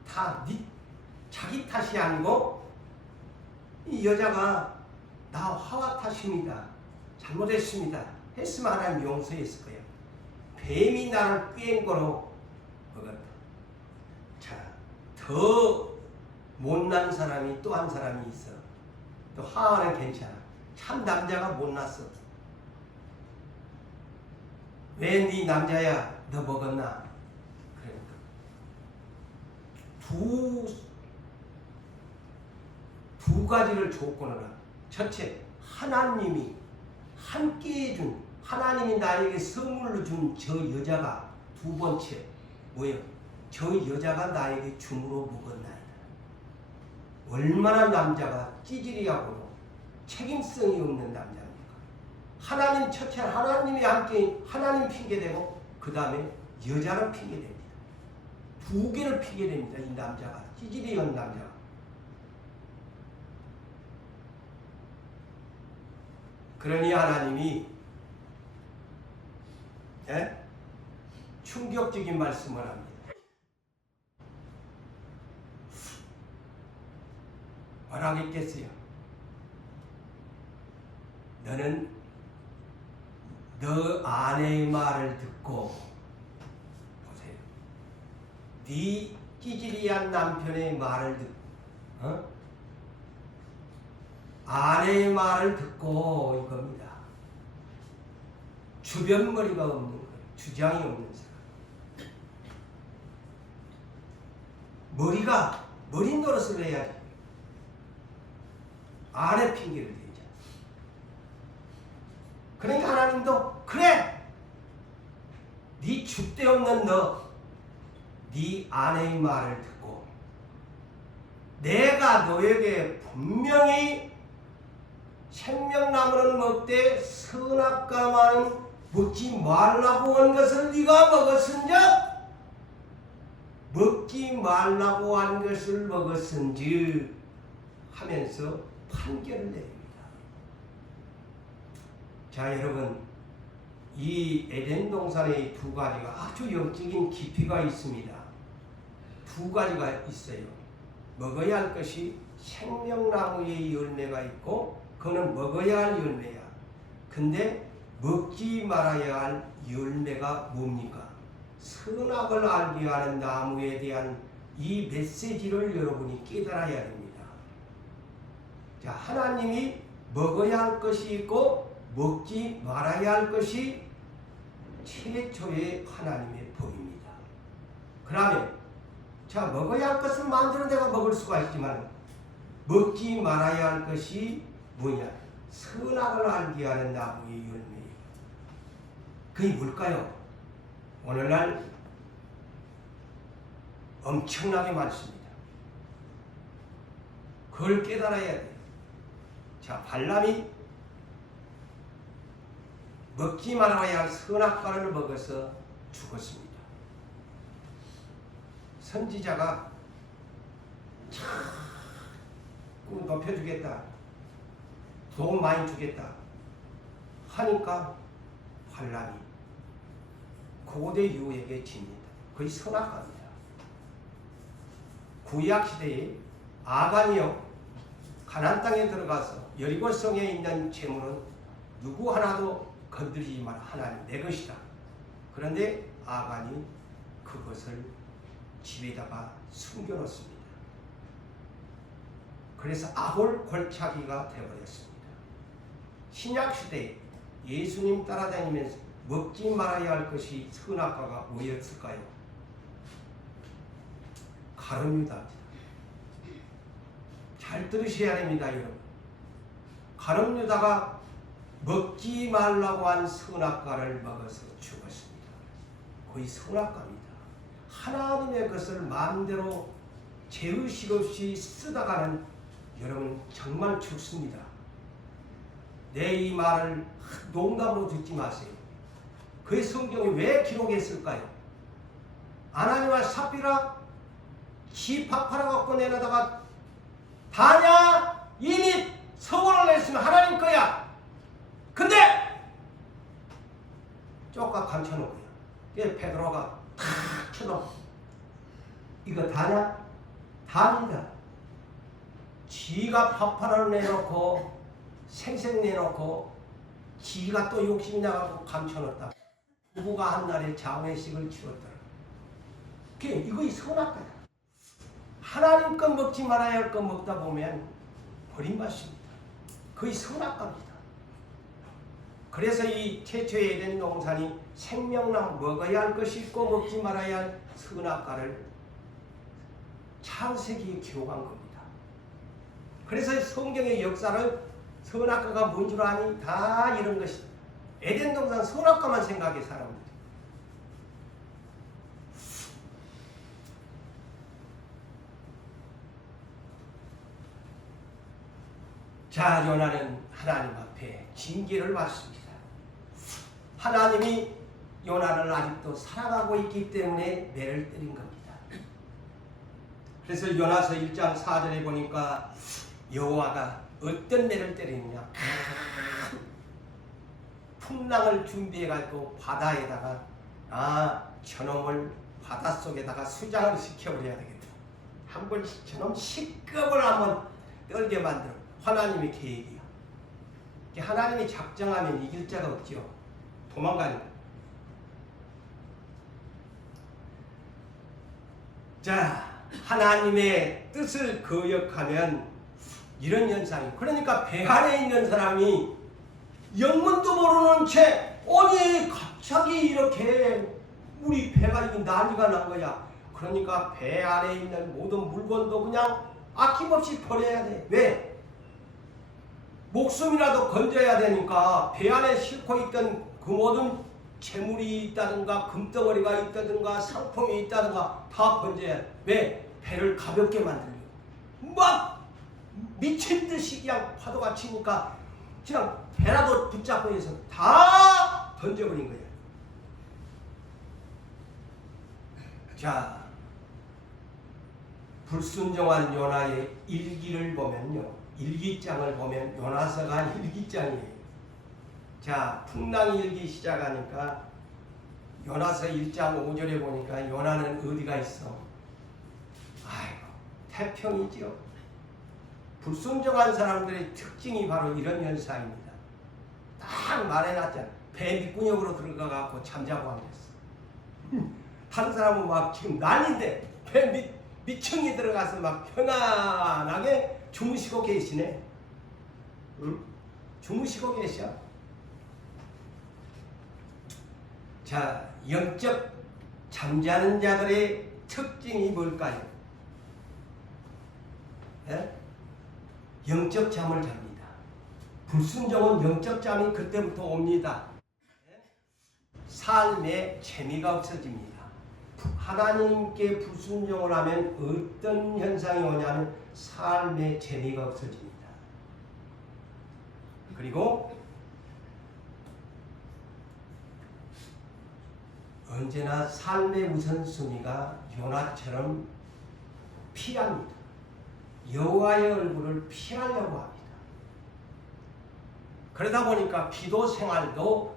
다 자기 탓이 아니고 이 여자가 나 하와 탓입니다. 잘못했습니다. 했으면 하나님 용서했을 거예요. 뱀이 나를 꿰은 거로 먹었다. 자, 더 못난 사람이 또 한 사람이 있어. 또 하와는 괜찮아. 참 남자가 못났어. 왜 네 남자야? 너 먹었나? 그러니까 두 가지를 조건을 하고, 첫째 하나님이 함께 해준, 하나님이 나에게 선물로 준 저 여자가 두 번째 뭐예요? 저 여자가 나에게 줌으로 먹었나이다. 얼마나 남자가 찌질이하고 책임성이 없는 남자입니까? 하나님 첫째 하나님이 함께 하나님 핑계대고 그 다음에 여자를 핑계댑니다. 두 개를 핑계댑니다. 이 남자가 찌질이한 남자가. 그러니 하나님이 충격적인 말씀을 합니다. 뭐라고 했겠어요? 너는 너 아내의 말을 듣고 보세요. 네 찌질이한 남편의 말을 듣고 아내의 말을 듣고 이겁니다. 주변머리가 없는 거예요. 주장이 없는 사람. 머리 노릇을 해야지. 아내 핑계를 대자. 그러니까 하나님도 그래. 네 줏대 없는 너, 네 아내의 말을 듣고 내가 너에게 분명히 생명나무는 먹되 선악과만 먹지 말라고 한 것을 네가 먹었은즉 먹지 말라고 한 것을 먹었은즉 하면서 판결을 내립니다. 자 여러분, 이 에덴 동산의 두 가지가 아주 영적인 깊이가 있습니다. 두 가지가 있어요. 먹어야 할 것이 생명나무의 열매가 있고 그거는 먹어야 할 열매야. 근데 먹지 말아야 할 열매가 뭡니까? 선악을 알게 하는 나무에 대한 이 메시지를 여러분이 깨달아야 됩니다. 자, 하나님이 먹어야 할 것이 있고 먹지 말아야 할 것이 최초의 하나님의 법입니다. 그러면 자, 먹어야 할 것을 만드는 데가 먹을 수가 있지만 먹지 말아야 할 것이 뭐냐? 선악을 알게 하는 나무의 열매예요. 그게 뭘까요? 오늘날 엄청나게 많습니다. 그걸 깨달아야 돼요. 자, 발람이 먹지 말아야 할 선악과를 먹어서 죽었습니다. 선지자가 자꾸 높여주겠다, 돈 많이 주겠다 하니까 발람이 고대 유에게 집니다. 거의 선악과입니다. 구약시대에 아간이요 가나안 땅에 들어가서 여리고성에 있는 재물은 누구 하나도 건드리지 마라. 하나님 내 것이다. 그런데 아간이 그것을 집에다가 숨겨놓습니다. 그래서 아골 골짜기가 되어버렸습니다. 신약시대에 예수님 따라다니면서 먹지 말아야 할 것이 선악과가 뭐였을까요? 가룟유다입니다. 잘 들으셔야 됩니다, 여러분. 가룟유다가 먹지 말라고 한 선악과를 먹어서 죽었습니다. 거의 선악과입니다. 하나님의 것을 마음대로 죄의식 없이 쓰다가는 여러분 정말 죽습니다. 내 이 말을 농담으로 듣지 마세요. 그 성경에 왜 기록했을까요? 아나니와 삽비라 지 파파라 갖고 내려다가 다냐 이미 서원을 냈으면 하나님 거야. 근데 쪽각 감춰놓고요. 베드로가 탁 쳐도 이거 다냐? 다니다. 지가 파파라를 내놓고 생생 내놓고 지가 또 욕심이 나가고 감춰놓았다. 부부가 한 날에 장례식을 치렀더라. 이거 선악과다. 하나님 것 먹지 말아야 할 것 먹다 보면 버림받습니다. 거의 선악과입니다. 그래서 이 최초의 에덴 동산이 생명나무 먹어야 할 것이 있고 먹지 말아야 할 선악과를 창세기에 기록한 겁니다. 그래서 성경의 역사를 선악과가 뭔 줄 아니? 다 이런 것이다. 에덴 동산 선악과만 생각해 사람들이. 자, 요나는 하나님 앞에 징계를 받습니다. 하나님이 요나를 아직도 사랑하고 있기 때문에 매를 때린 겁니다. 그래서 요나서 1장 4절에 보니까 여호와가 어떤 매를 때리느냐, 풍랑을 준비해가지고 바다에다가 저놈을 바닷속에다가 수장을 시켜버려야 되겠다. 한 번씩 저놈 식겁을 한번 떨게 만들어. 하나님의 계획이야. 하나님이 작정하면 이길 자가 없죠. 도망가니까. 자, 하나님의 뜻을 거역하면 이런 현상이, 그러니까 배 안에 있는 사람이 영문도 모르는 채 아니 갑자기 이렇게 우리 배가 이게 난리가 난 거야. 그러니까 배 안에 있는 모든 물건도 그냥 아낌없이 버려야 돼. 왜? 목숨이라도 건져야 되니까. 배 안에 싣고 있던 그 모든 재물이 있다든가 금덩어리가 있다든가 상품이 있다든가 다 건져야 돼. 왜? 배를 가볍게 만들려고. 막 미친 듯이 그냥 파도가 치니까 그냥 배라도 붙잡고 해서 다 던져버린 거예요. 자, 불순종한 요나의 일기를 보면요, 일기장을 보면 요나서가 한 일기장이에요. 자, 풍랑이 일기 시작하니까 요나서 1장 5절에 보니까 요나는 어디가 있어? 아이고, 태평이죠. 불순종한 사람들의 특징이 바로 이런 현상입니다. 딱 말해놨잖아. 배 밑구녕으로 들어가갖고 잠자고 앉았어. 다른 사람은 막 지금 난리인데 배 밑층에 들어가서 막 편안하게 주무시고 계시네. 응? 주무시고 계셔. 자, 영적 잠자는 자들의 특징이 뭘까요? 예? 영적 잠을 잡니다. 불순종은 영적 잠이 그때부터 옵니다. 예? 삶에 재미가 없어집니다. 하나님께 불순종을 하면 어떤 현상이 오냐면 삶의 재미가 없어집니다. 그리고 언제나 삶의 우선순위가 요나처럼 피합니다. 여호와의 얼굴을 피하려고 합니다. 그러다 보니까 기도 생활도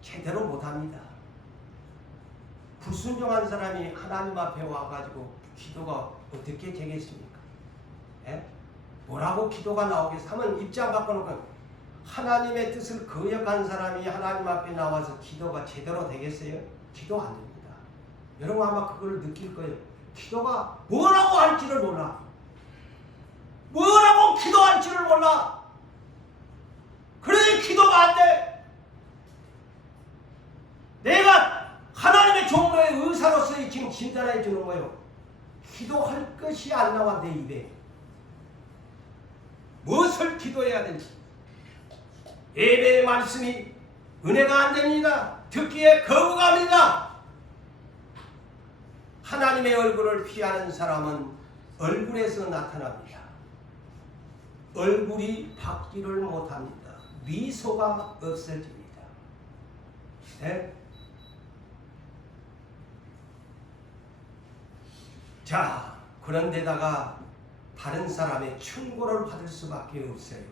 제대로 못합니다. 불순종한 사람이 하나님 앞에 와가지고 기도가 어떻게 되겠습니까? 예? 뭐라고 기도가 나오겠어? 하면 입장 바꿔놓고 하나님의 뜻을 거역한 사람이 하나님 앞에 나와서 기도가 제대로 되겠어요? 기도 안 됩니다. 여러분 아마 그걸 느낄 거예요. 기도가 뭐라고 할지를 몰라. 뭐라고 기도할지를 몰라. 그러니 기도가 안 돼. 내가 하나님의 종로의 의사로서 지금 진단해 주는 거예요. 기도할 것이 안 나와 내 입에. 무엇을 기도해야 될지. 예배의 말씀이 은혜가 안 됩니다. 듣기에 거부감이다. 하나님의 얼굴을 피하는 사람은 얼굴에서 나타납니다. 얼굴이 바뀌를 못합니다. 미소가 없어집니다. 네? 자, 그런데다가 다른 사람의 충고를 받을 수밖에 없어요.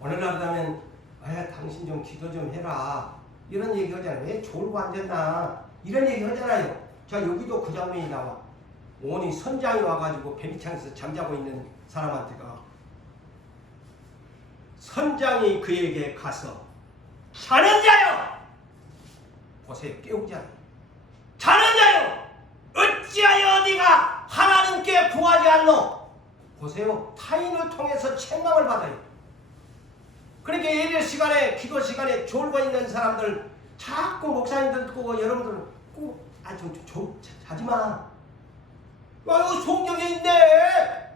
오늘날 가면 당신 좀 기도 좀 해라 이런 얘기 하잖아요. 왜 졸고 앉았나 이런 얘기 하잖아요. 자, 여기도 그 장면이 나와. 오니 선장이 와가지고 배비창에서 잠자고 있는 사람한테가 선장이 그에게 가서 자는 자여 보세요. 깨우잖아요. 자는 자여 어찌하여 어디가 하나님께 구하지 않노? 보세요. 타인을 통해서 책망을 받아요. 그러니까 예배 시간에 기도 시간에 졸고 있는 사람들 자꾸 목사님들 듣고 여러분들 꼭 자지마. 아유 성경에 있네.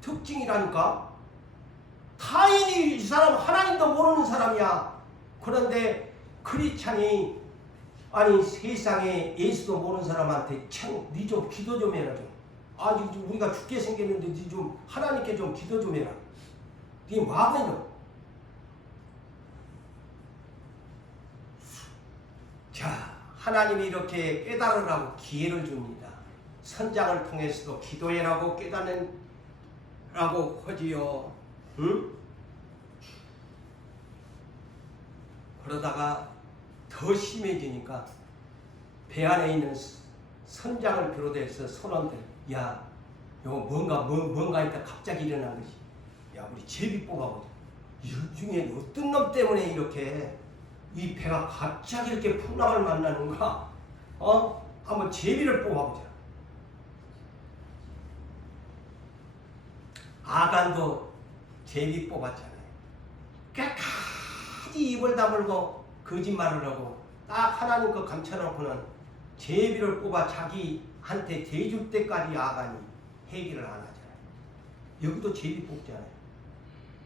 특징이라니까. 타인이 이 사람 하나님도 모르는 사람이야. 그런데 크리스찬이 아니 세상에 예수도 모르는 사람한테 니 좀 기도 좀 해라 좀. 아직 우리가 죽게 생겼는데 니 좀 하나님께 좀 기도 좀 해라. 니 뭐하거든. 자, 하나님이 이렇게 깨달으라고 기회를 줍니다. 선장을 통해서도 기도해라고 깨닫는라고 하지요. 응? 그러다가 더 심해지니까 배 안에 있는 선장을 비롯해서 선원들, 야, 이거 뭔가 있다 갑자기 일어난 것이, 야, 우리 제비 뽑아보자. 이 중에 어떤 놈 때문에 이렇게 이 배가 갑자기 이렇게 풍랑을 만나는가? 한번 제비를 뽑아보자. 아간도 제비 뽑았잖아요. 끝까지 입을 다물고 거짓말을 하고 딱 하나님 거 감춰놓고는 제비를 뽑아 자기한테 대줄 때까지 아간이 회개를 안 하잖아요. 여기도 제비 뽑잖아요.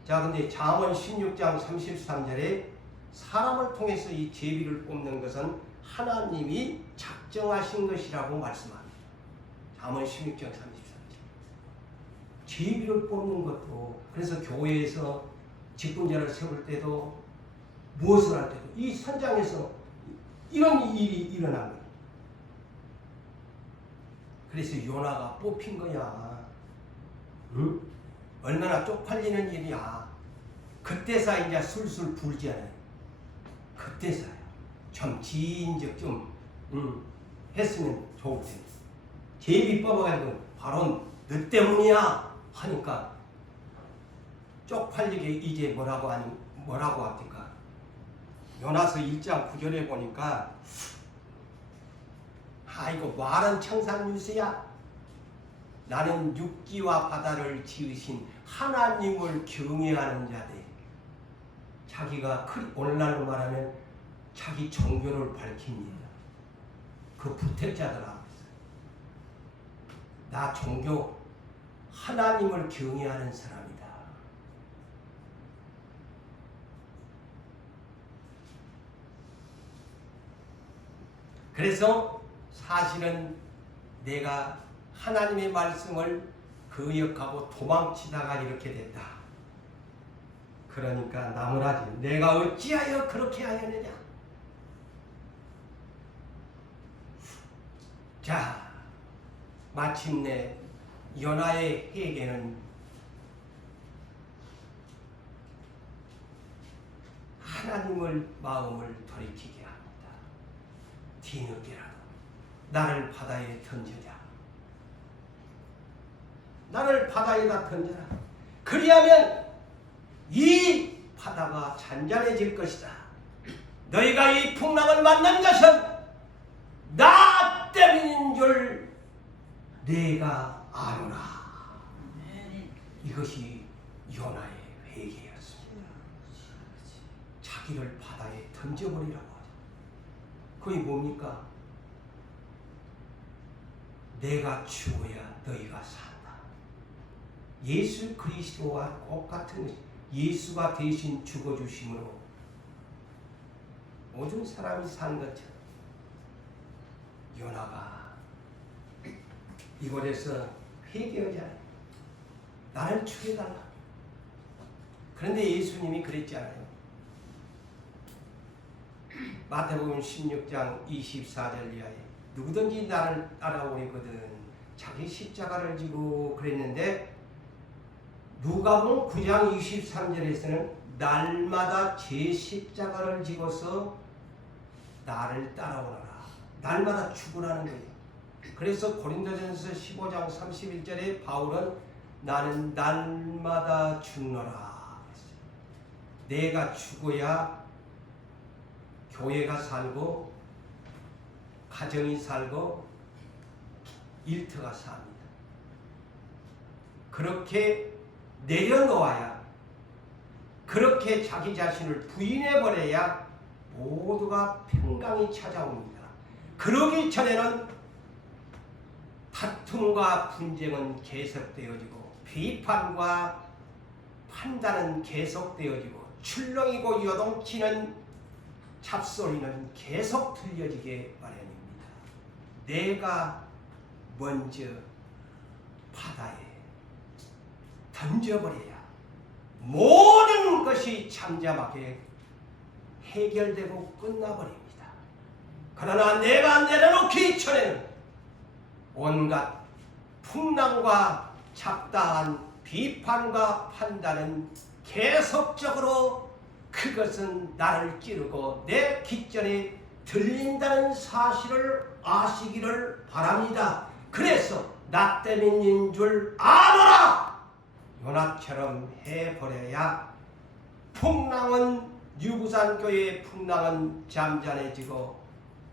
자, 근데 잠언 16장 33절에 사람을 통해서 이 제비를 뽑는 것은 하나님이 작정하신 것이라고 말씀합니다. 잠언 16장 33절. 제비를 뽑는 것도, 그래서 교회에서 직분자를 세울 때도 무엇을 할 때도 이 선장에서 이런 일이 일어난 거예요. 그래서 요나가 뽑힌 거야. 응? 얼마나 쪽팔리는 일이야. 그때서 이제 술술 불잖아요. 그때서야 좀 지인적 좀 했으면 좋을 텐데. 제비 뽑아가지고 바로 너 때문이야 하니까 쪽팔리게 이제 뭐라고 합니까? 요나서 1장 9절에 보니까 아이고 말은 청산유수야. 나는 육지와 바다를 지으신 하나님을 경외하는 자들. 자기가 오늘날로 말하면 자기 종교를 밝힙니다. 그 부택자들 앞에서 나 종교 하나님을 경외하는 사람이다. 그래서 사실은 내가 하나님의 말씀을 거역하고 도망치다가 이렇게 됐다. 그러니까 나무라지 내가 어찌하여 그렇게 하였느냐. 자, 마침내 요나의 회개는 하나님을 마음을 돌이키게 합니다. 뒤늦게라도 나를 바다에 던져자. 나를 바다에다 던져라. 그리하면 이 바다가 잔잔해질 것이다. 너희가 이 풍랑을 만난 것은 나 때문인 줄 내가 아노라. 이것이 요나의 회개였습니다. 자기를 바다에 던져버리라고 하죠. 그게 뭡니까? 내가 죽어야 너희가 산다. 예수 그리스도와 똑같은 것이 예수가 대신 죽어주심으로 모든 사람이 산 것처럼 요나가 이곳에서 회개하잖아요. 나를 죽여달라. 그런데 예수님이 그랬잖아요. 마태복음 16장 24절 이하에 누구든지 나를 따라오거든 자기 십자가를 지고 그랬는데 누가복음 9장 23절에서는 날마다 제 십자가를 지고서 나를 따라오너라. 날마다 죽으라는 거예요. 그래서 고린도전서 15장 31절에 바울은 나는 날마다 죽노라. 내가 죽어야 교회가 살고 가정이 살고 일터가 삽니다. 그렇게 내려놓아야, 그렇게 자기 자신을 부인해버려야 모두가 평강이 찾아옵니다. 그러기 전에는 다툼과 분쟁은 계속되어지고 비판과 판단은 계속되어지고 출렁이고 요동치는 잡소리는 계속 들려지게 마련입니다. 내가 먼저 바다에 던져버려야 모든 것이 잠잠하게 해결되고 끝나버립니다. 그러나 내가 내려놓기 전에는 온갖 풍랑과 잡다한 비판과 판단은 계속적으로 그것은 나를 찌르고 내 귓전에 들린다는 사실을 아시기를 바랍니다. 그래서 나 때문인 줄 아노라! 요나처럼 해버려야 풍랑은 유부산교회의 풍랑은 잠잠해지고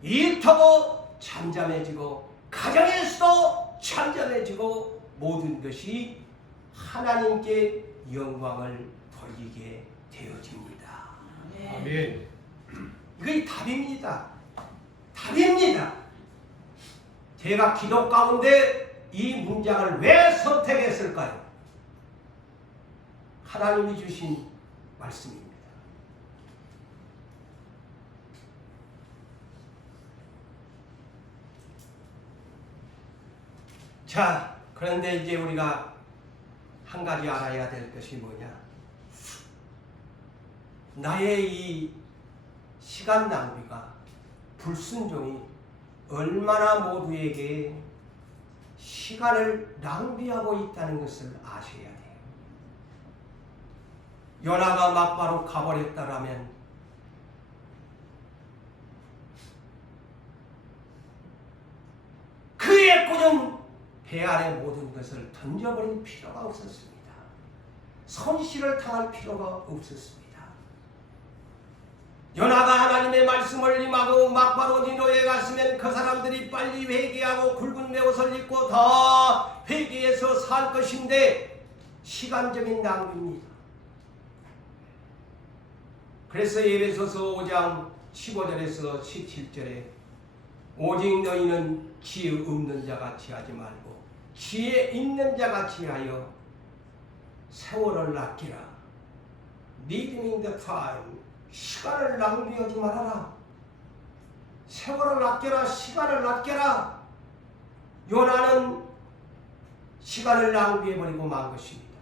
일터도 잠잠해지고 가정에서도 잠잠해지고 모든 것이 하나님께 영광을 돌리게 되어집니다. 아멘. 이게 답입니다. 답입니다. 제가 기도 가운데 이 문장을 왜 선택했을까요? 하나님이 주신 말씀입니다. 자, 그런데 이제 우리가 한 가지 알아야 될 것이 뭐냐? 나의 이 시간 낭비가 불순종이 얼마나 모두에게 시간을 낭비하고 있다는 것을 아셔야 돼요. 요나가 막바로 가버렸다라면 그의 꾼은 배 안의 모든 것을 던져버릴 필요가 없었습니다. 손실을 당할 필요가 없었습니다. 요나가 하나님의 말씀을 임하고 막바로 니느웨에 갔으면 그 사람들이 빨리 회개하고 굵은 메옷을 입고 더 회개해서 살 것인데 시간적인 낭비입니다. 그래서 에베소서 5장 15절에서 17절에 오직 너희는 지혜 없는 자같이 하지 말고 지혜 있는 자같이 하여 세월을 아끼라. Redeeming the time. 시간을 낭비하지 말아라. 세월을 아껴라. 시간을 아껴라. 요나는 시간을 낭비해버리고 만 것입니다.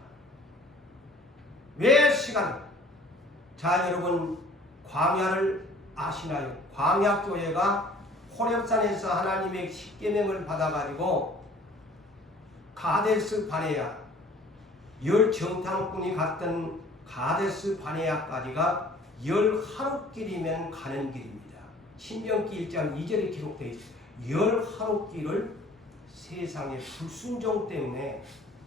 왜 시간? 자, 여러분 광야를 아시나요? 광야교회가 호렙산에서 하나님의 십계명을 받아가지고 가데스 바네아 10정탐꾼이 갔던 가데스 바네아까지가 10하루길이면 가는 길입니다. 신명기 1장 2절에 기록되어 있습니다. 10하루길을 세상의 불순종 때문에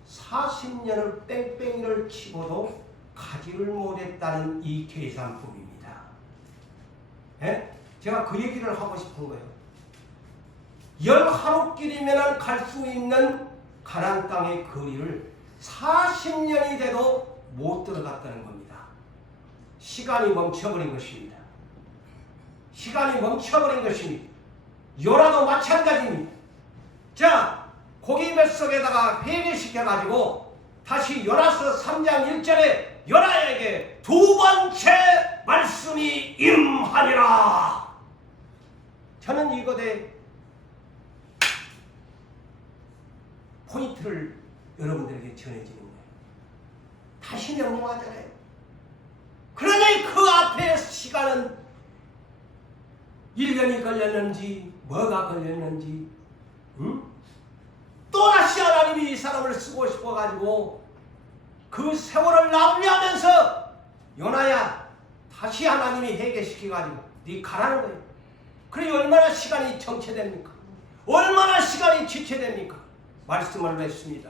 40년을 뺑뺑이를 치고도 가지를 못했다는 이 계산법입니다. 예? 제가 그 얘기를 하고 싶은 거예요. 10하루길이면 갈 수 있는 가나안 땅의 거리를 40년이 돼도 못 들어갔다는 겁니다. 시간이 멈춰버린 것입니다. 시간이 멈춰버린 것입니다. 요나도 마찬가지입니다. 자, 고기 뱃속에다가 회개시켜가지고 다시 요나서 3장 1절에 요나에게 두 번째 말씀이 임하니라. 저는 이것에 포인트를 여러분들에게 전해지는 거예요. 다시 명령하잖아요. 그러니 그 앞에 시간은 1년이 걸렸는지 뭐가 걸렸는지 또다시 하나님이 이 사람을 쓰고 싶어가지고 그 세월을 낭비하면서 요나야 다시 하나님이 회개시켜가지고 네 가라는 거예요. 그러니 얼마나 시간이 정체됩니까? 얼마나 시간이 지체됩니까? 말씀을 냈습니다.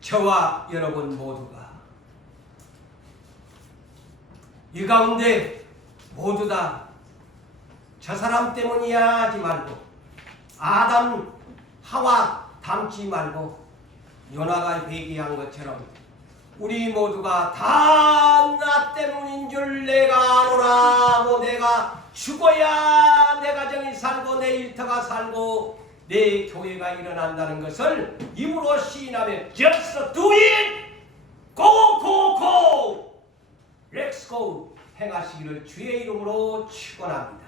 저와 여러분 모두가 이 가운데 모두 다 저 사람 때문이야 하지 말고 아담 하와 닮지 말고 요나가 회개한 것처럼 우리 모두가 다 나 때문인 줄 내가 아노라 하고 내가 죽어야 내 가정이 살고 내 일터가 살고 내 교회가 일어난다는 것을 입으로 시인하며 Just do it! Go, go, go! Let's go! 행하시기를 주의 이름으로 축원합니다.